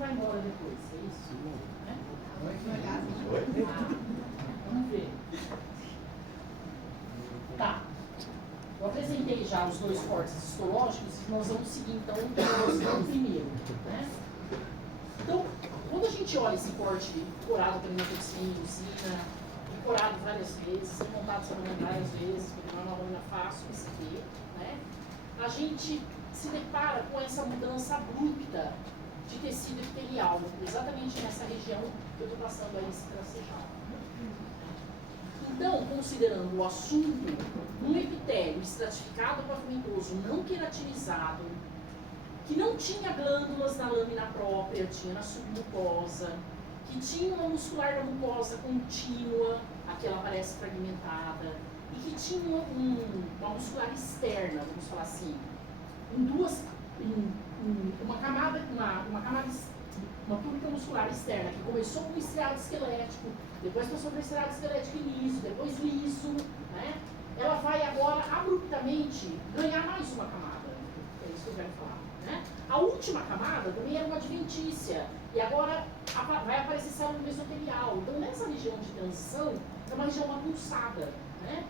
vai embora depois, é isso? Né? Vamos ver. Tá. Eu apresentei já os dois cortes histológicos e nós vamos seguir então o primeiro. Né? Então, quando a gente olha esse corte corado pela toxina, corado várias vezes, montado várias vezes, porque não é uma lâmina fácil de se ver, né? A gente se depara com essa mudança abrupta de tecido epitelial, exatamente nessa região que eu estou passando aí esse tracejado. Então, considerando o assunto, um epitélio estratificado pavimentoso não queratinizado, que não tinha glândulas na lâmina própria, tinha na submucosa, que tinha uma muscular da mucosa contínua, aqui ela parece fragmentada, e que tinha uma muscular externa, vamos falar assim, uma túnica muscular externa, que começou com estriado esquelético, depois passou para estriado esquelético liso, depois liso, né? Ela vai agora abruptamente ganhar mais uma camada, é isso que eu quero falar. Né? A última camada também era uma adventícia, e agora vai aparecer célula mesotelial. Então, nessa região de transição, é uma região avulsada, né?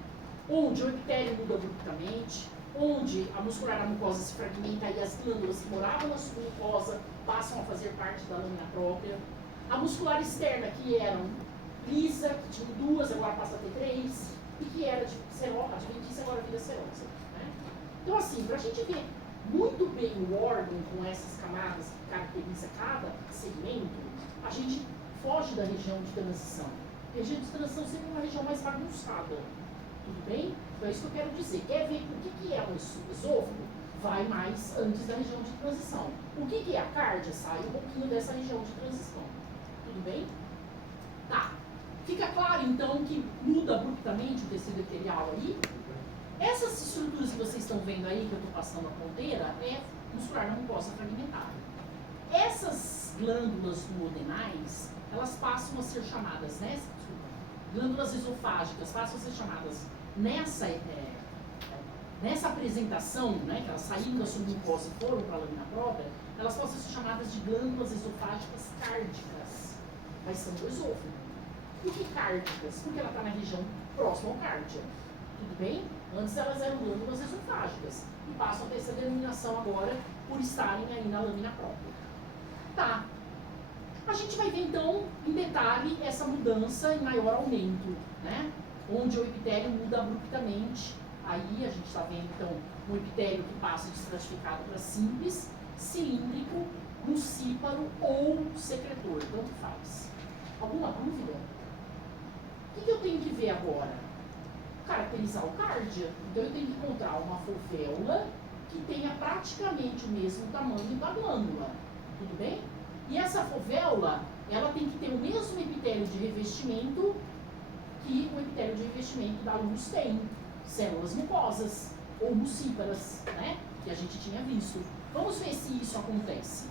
Onde o epitélio muda abruptamente, onde a muscular da mucosa se fragmenta e as glândulas que moravam na submucosa passam a fazer parte da lâmina própria. A muscular externa, que era lisa, que tinha duas, agora passa a ter três, e que era de adventícia, agora vira serosa. Né? Então, assim, para a gente ver muito bem o órgão com essas camadas que caracteriza cada segmento, a gente foge da região de transição. A região de transição sempre é uma região mais bagunçada. Tudo bem? Então é isso que eu quero dizer. Quer ver o que é um esôfago? Vai mais antes da região de transição. O que é a cárdia? Sai um pouquinho dessa região de transição. Tudo bem? Tá. Fica claro, então, que muda abruptamente o tecido epitelial aí? Essas estruturas que vocês estão vendo aí, que eu estou passando a ponteira, é muscular da mucosa fragmentada. Essas glândulas duodenais, elas passam a ser chamadas, né? Glândulas esofágicas passam a ser chamadas nessa apresentação, né, que elas saíram da submucosa e foram para a lâmina própria, elas passam a ser chamadas de glândulas esofágicas cárdicas, mas são do esôfago. Por que cárdicas? Porque ela está na região próxima ao cárdia. Tudo bem? Antes elas eram glândulas esofágicas e passam a ter essa denominação agora por estarem aí na lâmina própria. Tá. A gente vai ver então em detalhe essa mudança em maior aumento, né? Onde o epitélio muda abruptamente. Aí a gente está vendo então um epitélio que passa de estratificado para simples, cilíndrico, mucíparo ou secretor, tanto faz. Alguma dúvida? O que eu tenho que ver agora? Caracterizar o cárdia. Então eu tenho que encontrar uma fovéula que tenha praticamente o mesmo tamanho da glândula. Tudo bem? E essa fovéula, ela tem que ter o mesmo epitélio de revestimento que o epitélio de revestimento da luz tem. Células mucosas ou mucíparas, né? Que a gente tinha visto. Vamos ver se isso acontece.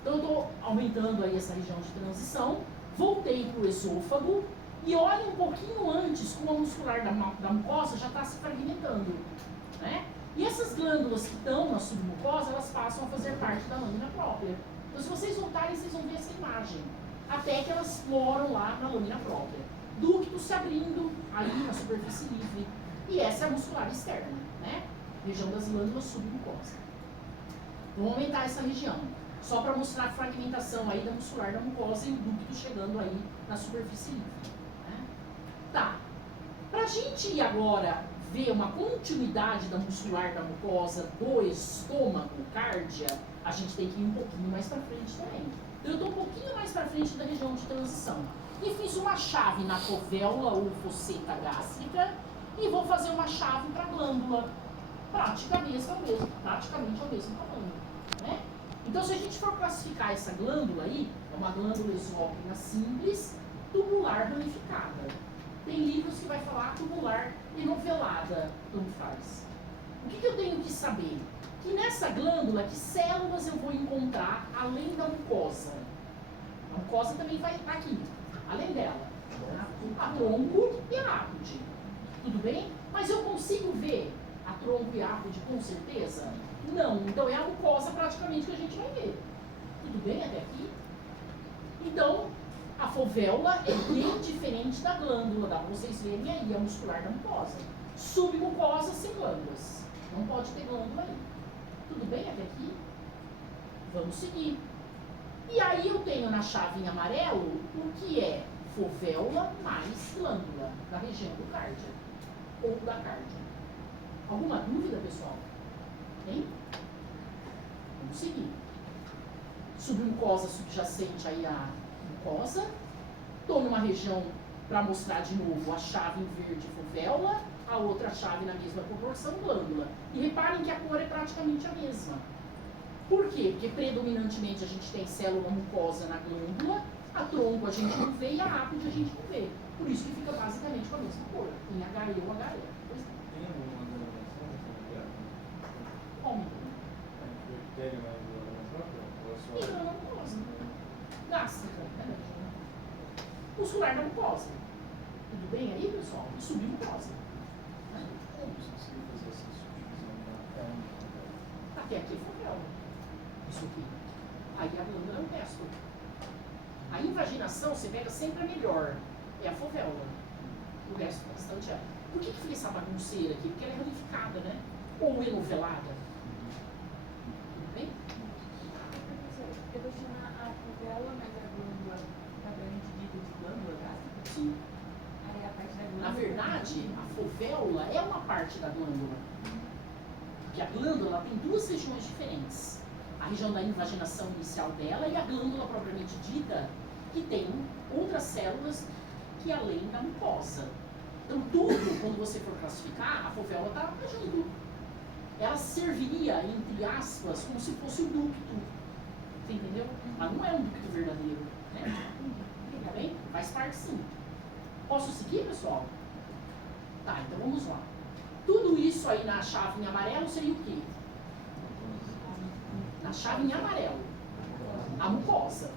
Então eu estou aumentando aí essa região de transição, voltei para o esôfago e olha um pouquinho antes como a muscular da mucosa já está se fragmentando, né? E essas glândulas que estão na submucosa, elas passam a fazer parte da lâmina própria. Então se vocês voltarem, vocês vão ver essa imagem. Até que elas moram lá na lâmina própria. Ducto se abrindo ali na superfície livre. E essa é a muscular externa, né? Região das glândulas submucosas. Vamos aumentar essa região. Só para mostrar a fragmentação aí da muscular da mucosa e o ducto chegando aí na superfície livre. Né? Tá. Para a gente ir agora ver uma continuidade da muscular da mucosa do estômago, cárdia, a gente tem que ir um pouquinho mais para frente também. Então eu estou um pouquinho mais para frente da região de transição. E fiz uma chave na fovéula ou fosseta gástrica e vou fazer uma chave para a glândula. Praticamente ao mesmo tamanho. Né? Então, se a gente for classificar essa glândula aí, é uma glândula exócrina simples, tubular ramificada. Tem livros que vai falar tubular enovelada, tanto faz. O que eu tenho que saber? Que nessa glândula, que células eu vou encontrar além da mucosa? A mucosa também vai estar aqui, além dela. A tronco e a ápide. Tudo bem? Mas eu consigo ver a tronco e a ápide com certeza? Não. Então é a mucosa praticamente que a gente vai ver. Tudo bem até aqui? Então, a fovéola é bem diferente da glândula, dá para vocês verem aí, a muscular da mucosa. Submucosa sem glândulas. Não pode ter glândula aí. Tudo bem até aqui? Vamos seguir. E aí eu tenho na chave em amarelo o que é fovéola mais glândula, da região do cárdia, ou da cárdia. Alguma dúvida, pessoal? Hein? Vamos seguir. Submucosa subjacente aí à mucosa. Estou numa região, para mostrar de novo, a chave em verde fovéola, a outra chave na mesma proporção glândula. E reparem que a cor é praticamente a mesma. Por quê? Porque predominantemente a gente tem célula mucosa na glândula, a tronco a gente não vê e a ápide a gente não vê. Por isso que fica basicamente com a mesma cor, em HE ou HE. Tem alguma denominação nessa Como? bactéria mais própria? Ou é só... Membrana mucosa. Gástrica, né? Muscular da mucosa. Tudo bem aí, pessoal? E submucosa. Como você conseguiu fazer essa subdivisão da carne? Até aqui foi real. Isso aqui. Aí a glândula é o resto. A invaginação, você pega sempre a melhor. É a fovéola. O resto é bastante é. Por que fica essa bagunceira aqui? Porque ela é ramificada, né? Ou enovelada. Tudo bem? Eu vou chamar a fovéola, mas a glândula propriamente dita de glândula gástrica? Sim. Aí a parte da glândula. Na verdade, a fovéola é uma parte da glândula. Porque a glândula ela tem duas regiões diferentes. A região da invaginação inicial dela e a glândula propriamente dita, que tem outras células que além da mucosa. Então tudo, quando você for classificar, a fovéola está junto. Ela serviria, entre aspas, como se fosse o ducto. Você entendeu? Mas não é um ducto verdadeiro. Né? Tá bem? Faz parte sim. Posso seguir, pessoal? Tá, então vamos lá. Tudo isso aí na chave em amarelo seria o quê? Na chave em amarelo, a mucosa.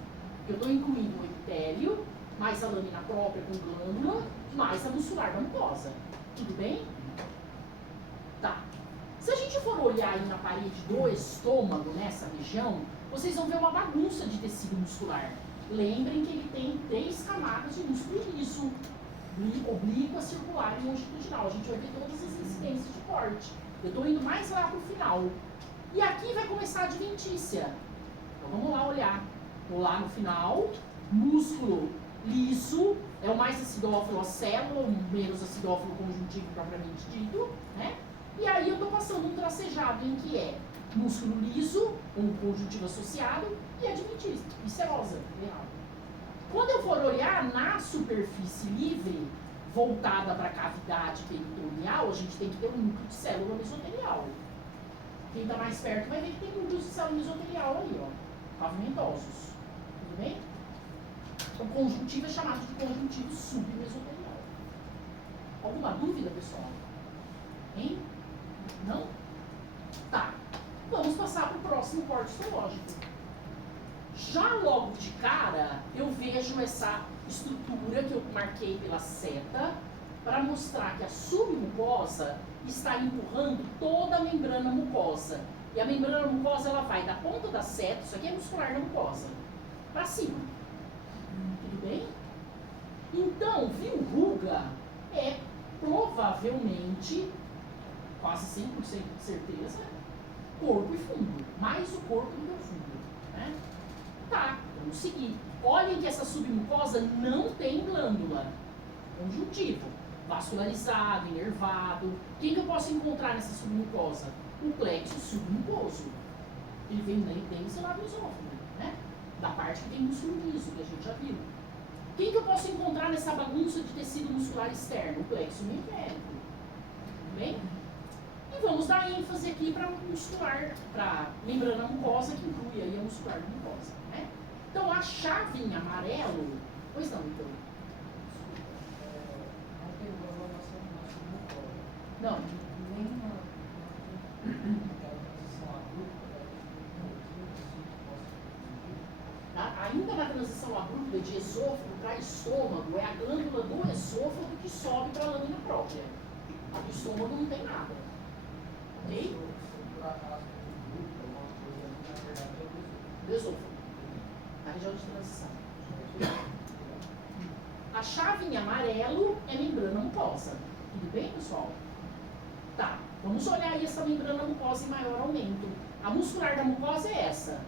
Eu estou incluindo o epitélio, mais a lâmina própria com glândula, mais a muscular da mucosa. Tudo bem? Tá. Se a gente for olhar aí na parede do estômago, nessa região, vocês vão ver uma bagunça de tecido muscular. Lembrem que ele tem 3 camadas de músculo liso, oblíqua, circular e longitudinal. A gente vai ver todas as incidências de corte. Eu estou indo mais lá para o final. E aqui vai começar a adventícia. Então vamos lá olhar. Vou lá no final, músculo liso, é o mais acidófilo a célula, o menos acidófilo conjuntivo propriamente dito, né? E aí eu estou passando um tracejado em que é músculo liso, um conjuntivo associado, e adventícia, viscerosa, real. Quando eu for olhar na superfície livre, voltada para a cavidade peritoneal, a gente tem que ter um núcleo de célula mesotelial. Quem está mais perto vai ver que tem núcleos de célula mesotelial ali, ó, pavimentosos. Tudo bem? O conjuntivo é chamado de conjuntivo submesotelial. Alguma dúvida, pessoal? Hein? Não? Tá. Vamos passar para o próximo corte histológico. Já logo de cara, eu vejo essa estrutura que eu marquei pela seta para mostrar que a submucosa está empurrando toda a membrana mucosa. E a membrana mucosa ela vai da ponta da seta, isso aqui é muscular da mucosa, para cima. Tudo bem? Então, viu ruga é provavelmente, quase 100% de certeza, corpo e fundo. Mais o corpo do que o fundo. Né? Tá, vamos seguir. Olhem que essa submucosa não tem glândula. Conjuntivo, vascularizado, inervado. Quem que eu posso encontrar nessa submucosa? O plexo submucoso. Ele vem desse lado do esôfago, né? Da parte que tem músculo liso, que a gente já viu. Quem que eu posso encontrar nessa bagunça de tecido muscular externo? O plexo meférico. Tudo bem? E vamos dar ênfase aqui para muscular, para membrana mucosa, que inclui aí a muscular da mucosa. Né? Então, a chave em amarelo... Pois não, então. Não tem programação na submucosa. Não. Nem na transição abrupta, Ainda na transição abrupta de esôfago para estômago, é a glândula do esôfago que sobe para a lâmina própria. A do estômago não tem nada. Ok? por acaso, alguma coisa ali, na verdade, é o Do esôfago. A região de transição. A chave em amarelo é membrana mucosa. Tudo bem, pessoal? Tá, vamos olhar aí essa membrana mucosa em maior aumento. A muscular da mucosa é essa.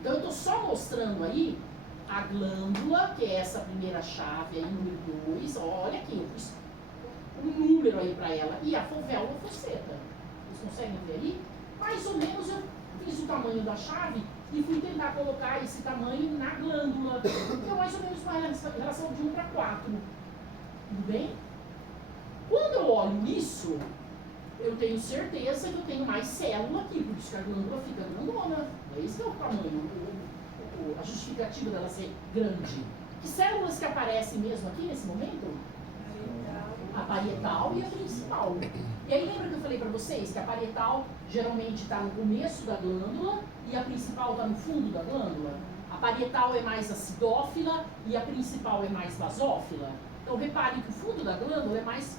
Então eu estou só mostrando aí a glândula, que é essa primeira chave aí, número 2. Olha aqui, eu pus um número aí para ela. E a fovéola fosseta. Vocês conseguem ver aí? Mais ou menos eu fiz o tamanho da chave e fui tentar colocar esse tamanho na glândula. Então, mais ou menos uma relação de 1 para 4. Tudo bem? Quando eu olho isso, eu tenho certeza que eu tenho mais célula aqui, por isso que a glândula fica grandona. Esse é o tamanho, a justificativa dela ser grande. Que células que aparecem mesmo aqui nesse momento? A parietal e a principal. E aí lembra que eu falei para vocês que a parietal geralmente está no começo da glândula e a principal está no fundo da glândula? A parietal é mais acidófila e a principal é mais basófila. Então repare que o fundo da glândula é mais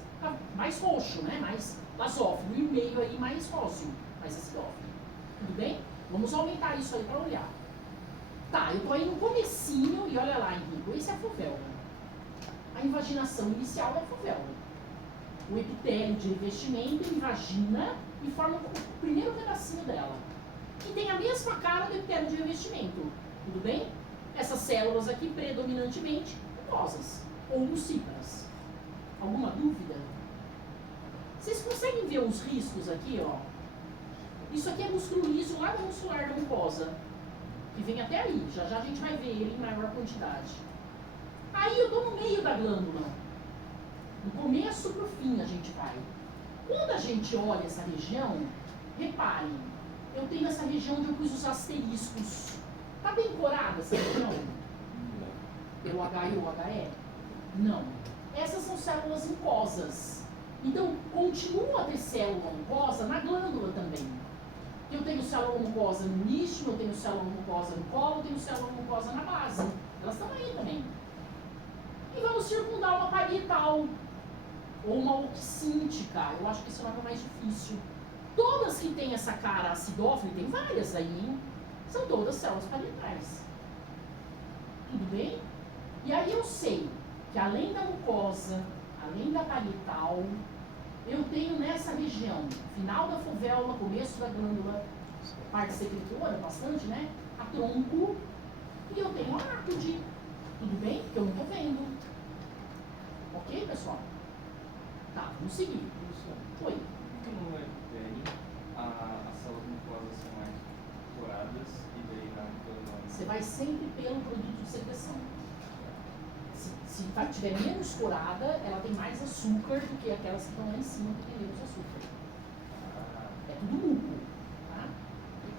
roxo, né? Mais basófilo, e o meio aí mais róseo, mais acidófilo. Tudo bem? Vamos aumentar isso aí para olhar. Tá, eu estou aí no comecinho e olha lá, Henrico, esse é a fovéola. A invaginação inicial é a fovéola. O epitélio de revestimento invagina e forma o primeiro pedacinho dela, que tem a mesma cara do epitélio de revestimento. Tudo bem? Essas células aqui, predominantemente, mucosas ou mucíparas. Alguma dúvida? Vocês conseguem ver os riscos aqui, ó? Isso aqui é músculo liso lá no muscular da mucosa, que vem até aí. Já já a gente vai ver ele em maior quantidade. Aí eu estou no meio da glândula. Do começo para o fim a gente vai. Quando a gente olha essa região, reparem, eu tenho essa região onde eu pus os asteriscos. Está bem corada essa região? Pelo H e o HE? Não. Essas são células mucosas. Então, continua a ter célula mucosa na glândula também. Eu tenho célula mucosa no istmo, eu tenho célula mucosa no colo, eu tenho célula mucosa na base. Elas estão aí também. E vamos circundar uma parietal. Ou uma oxíntica. Eu acho que esse nome é mais difícil. Todas que têm essa cara acidófila, tem várias aí, hein? São todas células parietais. Tudo bem? E aí eu sei que além da mucosa, além da parietal, eu tenho nessa região, final da fovéola, começo da glândula, parte secretora, bastante, né? A tronco, e eu tenho a ácide. Tudo bem? Que eu não estou vendo. Ok, pessoal? Tá, vamos seguir. Oi. Por que no epitélio as células mucosas são mais coradas e daí na glândula? Você vai sempre pelo produto de secreção. Se tiver menos corada, ela tem mais açúcar do que aquelas que estão lá em cima que tem menos açúcar. É tudo muco. Tá?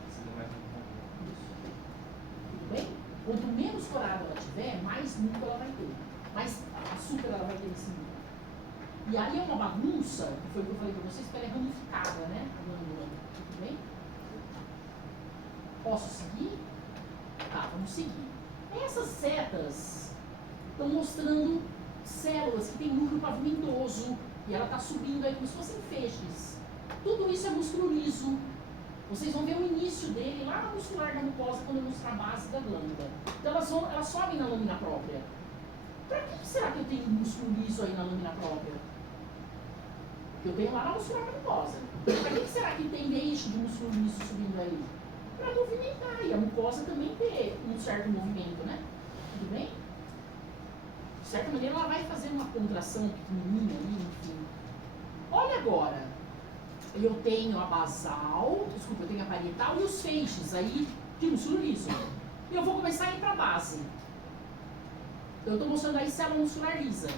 Precisa mais um pouco. Isso. Tudo bem? Quanto menos corada ela tiver, mais muco ela vai ter. Mais açúcar ela vai ter em cima. E aí é uma bagunça, que foi o que eu falei para vocês, porque ela é ramificada, né? A glândula. Tudo bem? Posso seguir? Tá, vamos seguir. Essas setas estão mostrando células que tem núcleo pavimentoso e ela está subindo aí como se fossem feixes. Tudo isso é músculo liso. Vocês vão ver o início dele lá na muscular da mucosa quando eu mostrar a base da glândula. Então elas sobem na lâmina própria. Para que será que eu tenho músculo liso aí na lâmina própria? Eu tenho lá na muscular da mucosa. Para que será que tem eixo de músculo liso subindo aí? Para movimentar. E a mucosa também ter um certo movimento, né? Tudo bem? De certa maneira ela vai fazer uma contração pequenininha ali, enfim. Olha agora. Eu tenho a basal, desculpa, eu tenho a parietal e os feixes aí de músculo liso. E eu vou começar a ir para a base. Eu estou mostrando aí célula muscular lisa.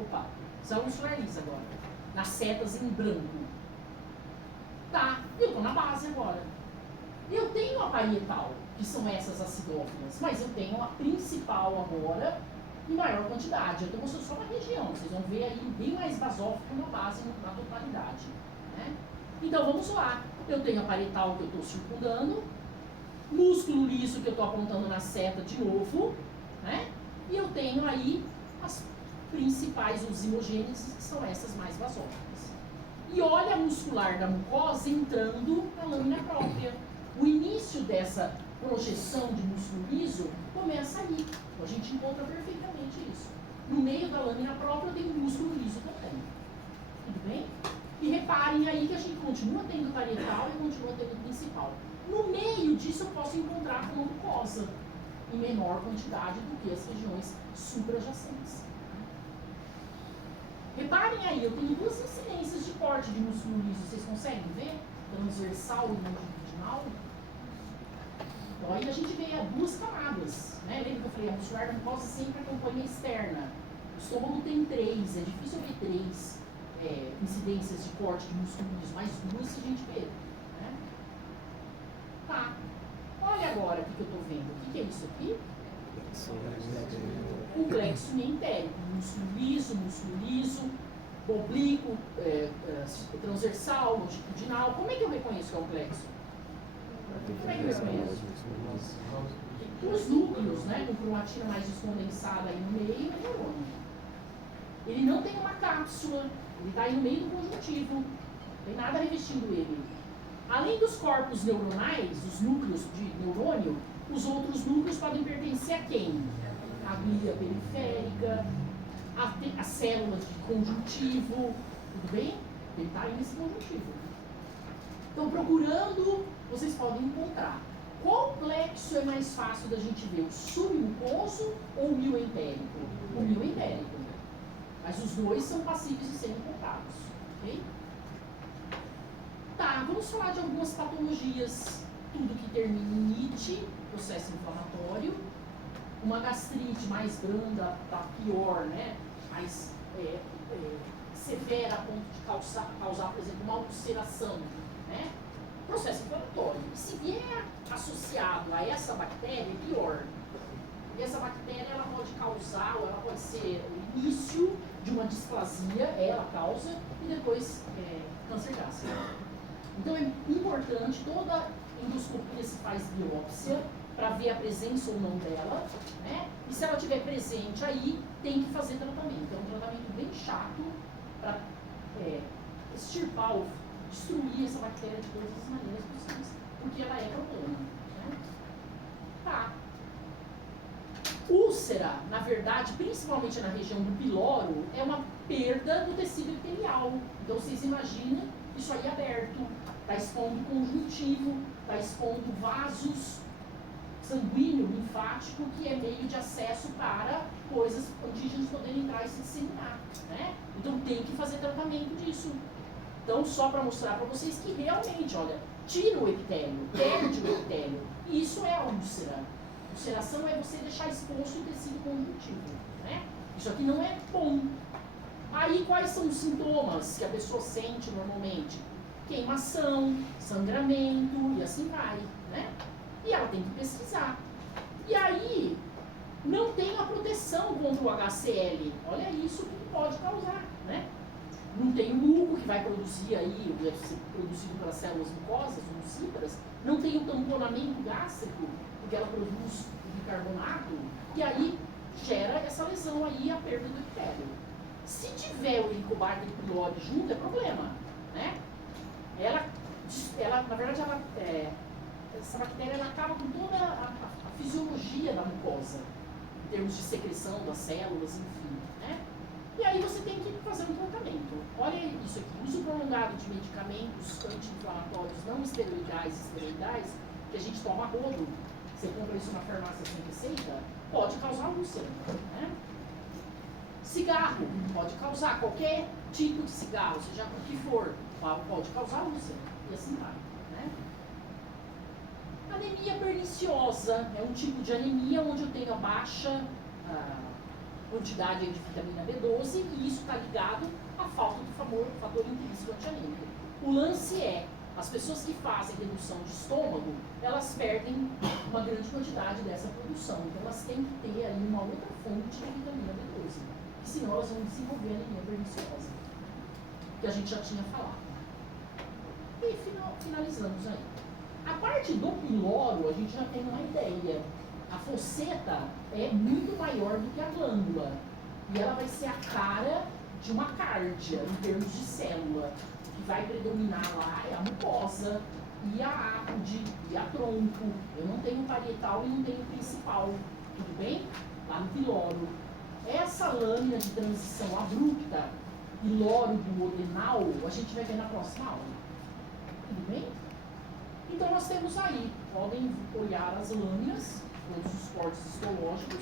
Opa, célula muscular lisa agora. Nas setas em branco. Tá, eu estou na base agora. Eu tenho a parietal, que são essas acidófilas, mas eu tenho a principal agora em maior quantidade. Eu estou mostrando só uma região. Vocês vão ver aí bem mais basófilo na base, na totalidade. Né? Então vamos lá. Eu tenho a parietal que eu estou circundando, músculo liso que eu estou apontando na seta de novo, né? E eu tenho aí as principais, os zimogêneses, que são essas mais basófilas. E olha a muscular da mucosa entrando na lâmina própria. O início dessa projeção de músculo liso, começa aí. Então, a gente encontra perfeitamente isso. No meio da lâmina própria tem músculo liso também. Tudo bem? E reparem aí que a gente continua tendo parietal e continua tendo principal. No meio disso eu posso encontrar uma mucosa em menor quantidade do que as regiões suprajacentes. Reparem aí, eu tenho duas incidências de corte de músculo liso. Vocês conseguem ver? Transversal e longitudinal. Então aí a gente vê duas camadas, né? Lembra que eu falei, a muscular da mucosa sempre acompanha a externa. O estômago tem 3, é difícil ver 3 incidências de corte de músculo liso, mais 2 que a gente vê. Né? Tá. Olha agora o que eu estou vendo. O que é isso aqui? Complexo meentérico. Músculo liso, oblíquo, transversal, longitudinal. Como é que eu reconheço que é complexo? Como é que eu reconheço? Os núcleos, né? Com cromatina mais descondensada aí no meio, é neurônio. Ele não tem uma cápsula, ele está aí no meio do conjuntivo, não tem nada revestindo ele. Além dos corpos neuronais, os núcleos de neurônio, os outros núcleos podem pertencer a quem? A glia periférica, as células de conjuntivo, tudo bem? Ele está aí nesse conjuntivo. Então, procurando, vocês podem encontrar. Qual plexo é mais fácil da gente ver? O submucoso ou o mioentérico? O mioentérico. Mas os dois são passíveis de serem encontrados. Ok? Tá, vamos falar de algumas patologias. Tudo que termina em ite, processo inflamatório. Uma gastrite mais branda, tá pior, né? Mais severa a ponto de causar, por exemplo, uma ulceração, né? Processo inflamatório. E se vier associado a essa bactéria, é pior. E essa bactéria ela pode causar, ou ela pode ser o início de uma displasia, ela causa, e depois câncer gástrico. Então é importante, toda endoscopia se faz biópsia para ver a presença ou não dela, né? E se ela estiver presente aí, tem que fazer tratamento. É um tratamento bem chato para extirpar ou destruir essa bactéria de todas as maneiras possíveis, porque ela é problema. Né? Tá. Úlcera, na verdade, principalmente na região do piloro, é uma perda do tecido epitelial. Então vocês imaginam isso aí aberto, está expondo conjuntivo, está expondo vasos sanguíneo, linfático, que é meio de acesso para coisas, antígenos poderem entrar e se disseminar. Né? Então tem que fazer tratamento disso. Então, só para mostrar para vocês que realmente, olha, tira o epitélio, perde o epitélio. Isso é a úlcera. Ulceração é você deixar exposto o tecido conjuntivo. Né? Isso aqui não é bom. Aí, quais são os sintomas que a pessoa sente normalmente? Queimação, sangramento e assim vai. Né? E ela tem que pesquisar. E aí, não tem a proteção contra o HCl. Olha isso que pode causar. Né? Não tem o muco que vai produzir aí, deve ser produzido pelas células mucosas, ou mucíferas. Não tem o tamponamento gástrico, porque ela produz o bicarbonato, e aí gera essa lesão aí, a perda do epitélio. Se tiver o Helicobacter pylori junto, é problema. Né? Ela, na verdade, essa bactéria ela acaba com toda a fisiologia da mucosa, em termos de secreção das células, enfim. Né? E aí você tem que fazer um tratamento. Olha isso aqui, uso prolongado de medicamentos anti-inflamatórios não esteroidais e esteroidais, que a gente toma a rodo, você compra isso na farmácia sem receita, pode causar úlcera. Né? Cigarro pode causar, qualquer tipo de cigarro, seja o que for, pode causar úlcera. E assim vai. Né? Anemia perniciosa é um tipo de anemia onde eu tenho a baixa quantidade de vitamina B12 e isso está ligado à falta do fator intrínseco antianêmico. O lance é, as pessoas que fazem redução de estômago, elas perdem uma grande quantidade dessa produção. Então elas têm que ter aí uma outra fonte de vitamina B12, que senão elas vão desenvolver anemia perniciosa, que a gente já tinha falado. E finalizamos aí. A parte do piloro, a gente já tem uma ideia. A fosseta é muito maior do que a glândula. E ela vai ser a cara de uma cárdia, em termos de célula. O que vai predominar lá é a mucosa, e a ápode, e a tronco. Eu não tenho parietal e não tenho principal. Tudo bem? Lá no piloro. Essa lâmina de transição abrupta e lórido-odenal, a gente vai ver na próxima aula. Tudo bem? Então nós temos aí, podem olhar as lâminas, todos os cortes histológicos,